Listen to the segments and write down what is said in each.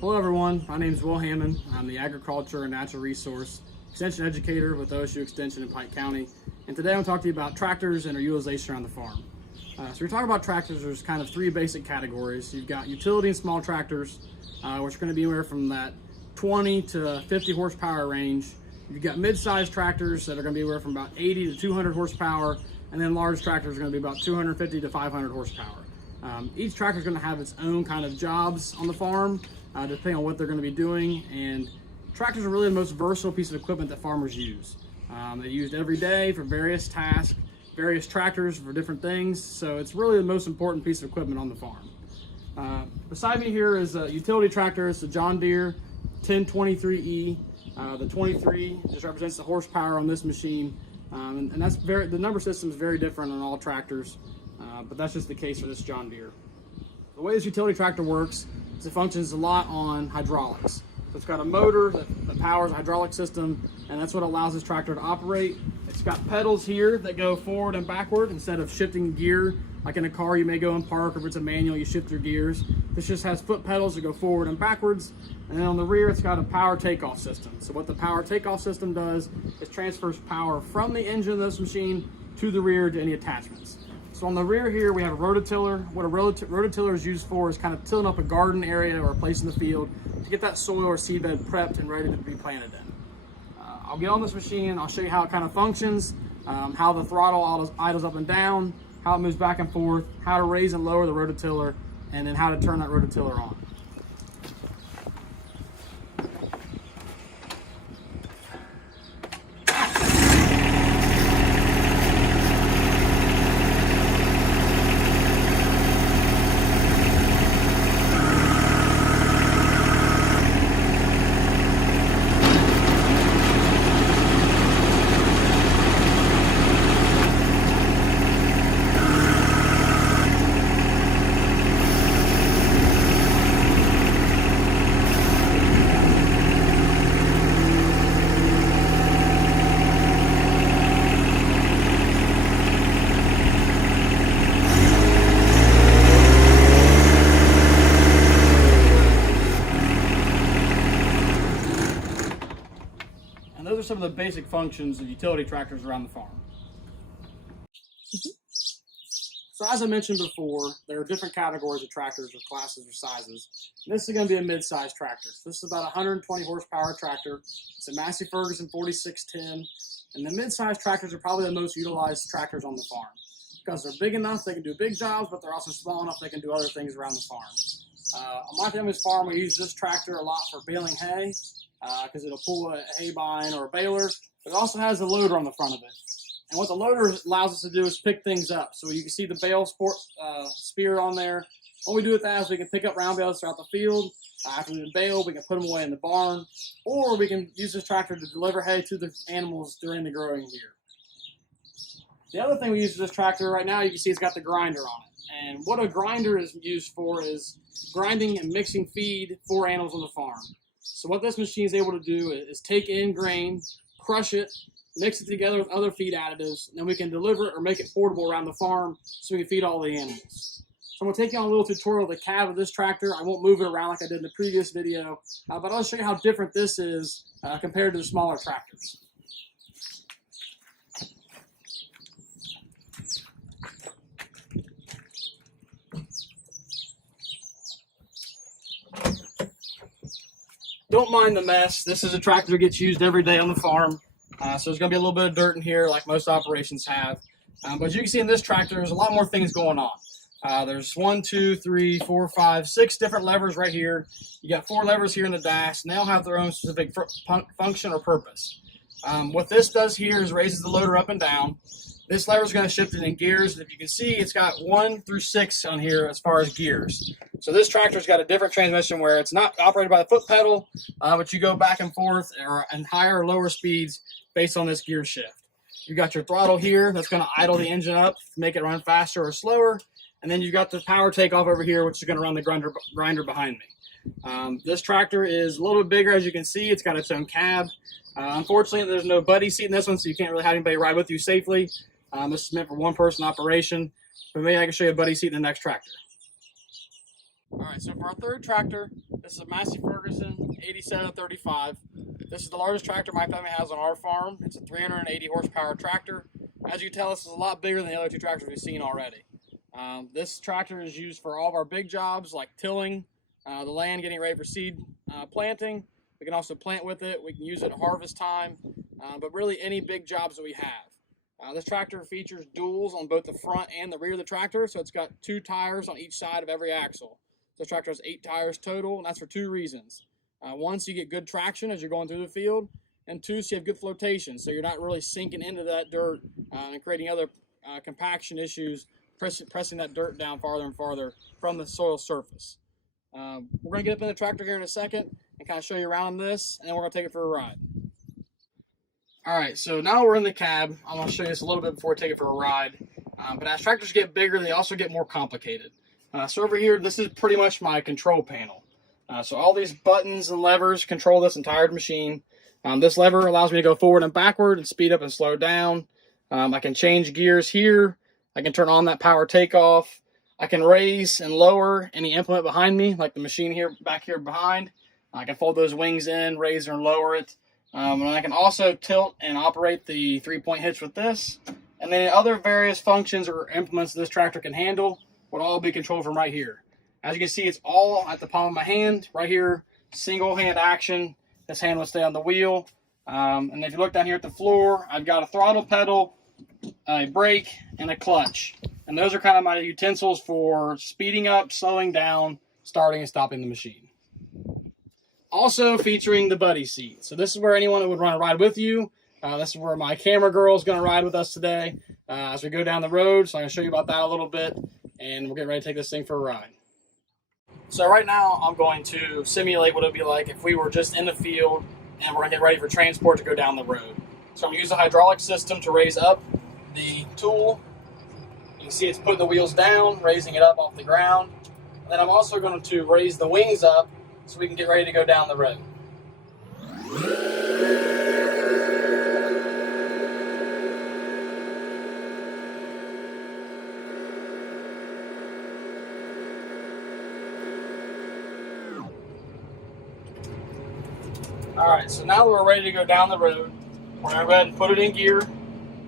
Hello everyone, my name is Will Hammond. I'm the Agriculture and Natural Resource Extension Educator with OSU Extension in Pike County. And today I'm talking to you about tractors and their utilization around the farm. So we're talking about tractors. There's kind of three basic categories. You've got utility and small tractors, which are going to be anywhere from that 20 to 50 horsepower range. You've got mid-size tractors that are going to be anywhere from about 80 to 200 horsepower, and then large tractors are going to be about 250 to 500 horsepower. Each tractor is going to have its own kind of jobs on the farm, depending on what they're going to be doing. And tractors are really the most versatile piece of equipment that farmers use. They're used every day for various tasks, various tractors for different things. So it's really the most important piece of equipment on the farm. Beside me here is a utility tractor. It's the John Deere 1023E. The 23 just represents the horsepower on this machine. And that's the number system is very different on all tractors, but that's just the case for this John Deere. The way this utility tractor works is it functions a lot on hydraulics. So it's got a motor that powers a hydraulic system, and that's what allows this tractor to operate. It's got pedals here that go forward and backward instead of shifting gear. Like in a car, you may go in park, or if it's a manual, you shift your gears. This just has foot pedals that go forward and backwards. And then on the rear, it's got a power takeoff system. So what the power takeoff system does is transfers power from the engine of this machine to the rear to any attachments. So on the rear here, we have a rototiller. What a rototiller is used for is kind of tilling up a garden area or a place in the field to get that soil or seedbed prepped and ready to be planted in. I'll get on this machine, I'll show you how it kind of functions, how the throttle idles up and down, how it moves back and forth, how to raise and lower the rototiller, and then how to turn that rototiller on. And those are some of the basic functions of utility tractors around the farm. So as I mentioned before, there are different categories of tractors or classes or sizes. And this is going to be a mid-size tractor. So this is about a 120 horsepower tractor. It's a Massey Ferguson 4610. And the mid-size tractors are probably the most utilized tractors on the farm because they're big enough, they can do big jobs, but they're also small enough they can do other things around the farm. On my family's farm, we use this tractor a lot for baling hay, because it'll pull a hay bine or a baler, but it also has a loader on the front of it. And what the loader allows us to do is pick things up. So you can see the bale spear on there. What we do with that is we can pick up round bales throughout the field. After we bale, we can put them away in the barn, or we can use this tractor to deliver hay to the animals during the growing year. The other thing we use with this tractor right now, you can see it's got the grinder on it. And what a grinder is used for is grinding and mixing feed for animals on the farm. So what this machine is able to do is take in grain, crush it, mix it together with other feed additives, and then we can deliver it or make it portable around the farm so we can feed all the animals. So I'm going to take you on a little tutorial of the cab of this tractor. I won't move it around like I did in the previous video, but I'll show you how different this is compared to the smaller tractors. Don't mind the mess. This is a tractor that gets used every day on the farm. So there's going to be a little bit of dirt in here like most operations have. But as you can see in this tractor, there's a lot more things going on. There's 1, 2, 3, 4, 5, 6 different levers right here. You got 4 levers here in the dash, and they all have their own specific function or purpose. What this does here is raises the loader up and down. This lever is going to shift it in gears. And if you can see, it's got 1 through 6 on here as far as gears. So this tractor's got a different transmission where it's not operated by the foot pedal, but you go back and forth and higher or lower speeds based on this gear shift. You've got your throttle here that's going to idle the engine up to make it run faster or slower. And then you've got the power takeoff over here, which is going to run the grinder behind me. This tractor is a little bit bigger, as you can see. It's got its own cab. Unfortunately, there's no buddy seat in this one, so you can't really have anybody ride with you safely. This is meant for one-person operation, but maybe I can show you a buddy seat in the next tractor. All right, so for our third tractor, this is a Massey Ferguson 8735. This is the largest tractor my family has on our farm. It's a 380 horsepower tractor. As you can tell, this is a lot bigger than the other two tractors we've seen already. This tractor is used for all of our big jobs like tilling the land, getting ready for seed planting. We can also plant with it. We can use it at harvest time, but really any big jobs that we have. This tractor features duals on both the front and the rear of the tractor, so it's got 2 tires on each side of every axle. This tractor has 8 tires total, and that's for 2 reasons. One, so you get good traction as you're going through the field, and 2, so you have good flotation, so you're not really sinking into that dirt and creating other compaction issues, pressing that dirt down farther and farther from the soil surface. We're going to get up in the tractor here in a second and kind of show you around this, and then we're going to take it for a ride. All right, so now we're in the cab. I'm going to show you this a little bit before we take it for a ride. But as tractors get bigger, they also get more complicated. So over here, this is pretty much my control panel. So all these buttons and levers control this entire machine. This lever allows me to go forward and backward and speed up and slow down. I can change gears here. I can turn on that power takeoff. I can raise and lower any implement behind me, like the machine here back here behind. I can fold those wings in, raise and lower it. And I can also tilt and operate the 3-point hitch with this. And then other various functions or implements this tractor can handle would all be controlled from right here. As you can see, it's all at the palm of my hand. Right here, single hand action. This hand will stay on the wheel. And if you look down here at the floor, I've got a throttle pedal, a brake, and a clutch. And those are kind of my utensils for speeding up, slowing down, starting and stopping the machine. Also featuring the buddy seat. So this is where anyone that would want to ride with you. This is where my camera girl is going to ride with us today as we go down the road. So I'm going to show you about that a little bit, and we'll get ready to take this thing for a ride. So right now I'm going to simulate what it would be like if we were just in the field and we're going to get ready for transport to go down the road. So I'm going to use a hydraulic system to raise up the tool. You can see it's putting the wheels down, raising it up off the ground. And then I'm also going to raise the wings up so we can get ready to go down the road. Alright, so now that we're ready to go down the road, we're going to go ahead and put it in gear.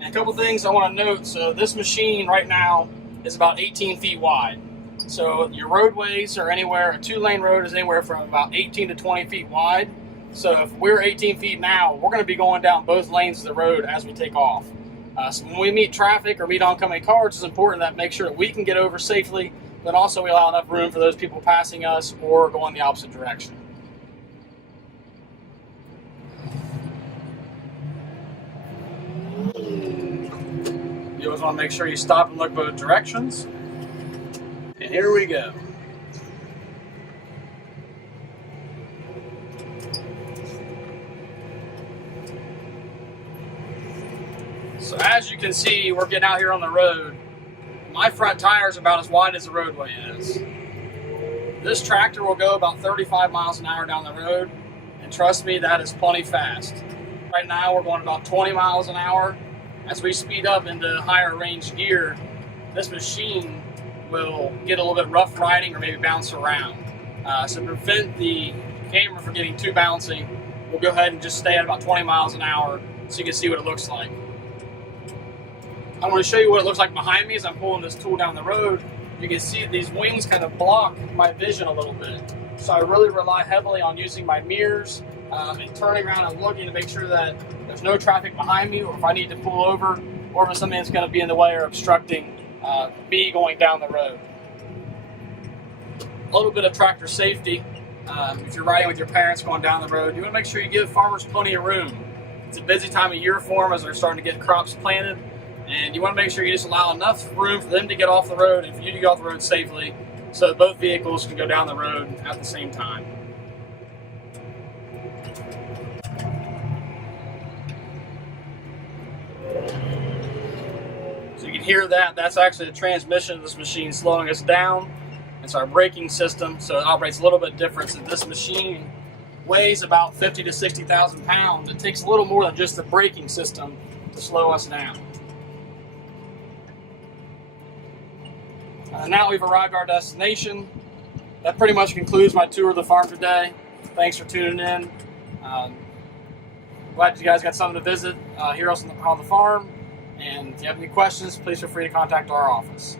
And a couple things I want to note. So this machine right now is about 18 feet wide. So your roadways are anywhere, a 2-lane road is anywhere from about 18 to 20 feet wide. So if we're 18 feet now, we're going to be going down both lanes of the road as we take off. So when we meet traffic or meet oncoming cars, it's important that make sure that we can get over safely, but also we allow enough room for those people passing us or going the opposite direction. You always want to make sure you stop and look both directions. And here we go. So as you can see, we're getting out here on the road. My front tire is about as wide as the roadway is. This tractor will go about 35 miles an hour down the road, and trust me, that is plenty fast. Right now we're going about 20 miles an hour. As we speed up into higher range gear, this machine will get a little bit rough riding or maybe bounce around. So to prevent the camera from getting too bouncy, we'll go ahead and just stay at about 20 miles an hour so you can see what it looks like. I want to show you what it looks like behind me as I'm pulling this tool down the road. You can see these wings kind of block my vision a little bit. So I really rely heavily on using my mirrors and turning around and looking to make sure that there's no traffic behind me, or if I need to pull over, or if there's something that's going to be in the way or obstructing me going down the road. A little bit of tractor safety. If you're riding with your parents going down the road, you want to make sure you give farmers plenty of room. It's a busy time of year for them as they're starting to get crops planted, and you want to make sure you just allow enough room for them to get off the road and for you to get off the road safely so that both vehicles can go down the road at the same time. So you can hear that. That's actually the transmission of this machine slowing us down. It's our braking system, so it operates a little bit different. So this machine weighs about 50 to 60,000 pounds. It takes a little more than just the braking system to slow us down. Now we've arrived at our destination. that pretty much concludes my tour of the farm today. Thanks for tuning in. Glad you guys got something to visit here on the farm. And if you have any questions, please feel free to contact our office.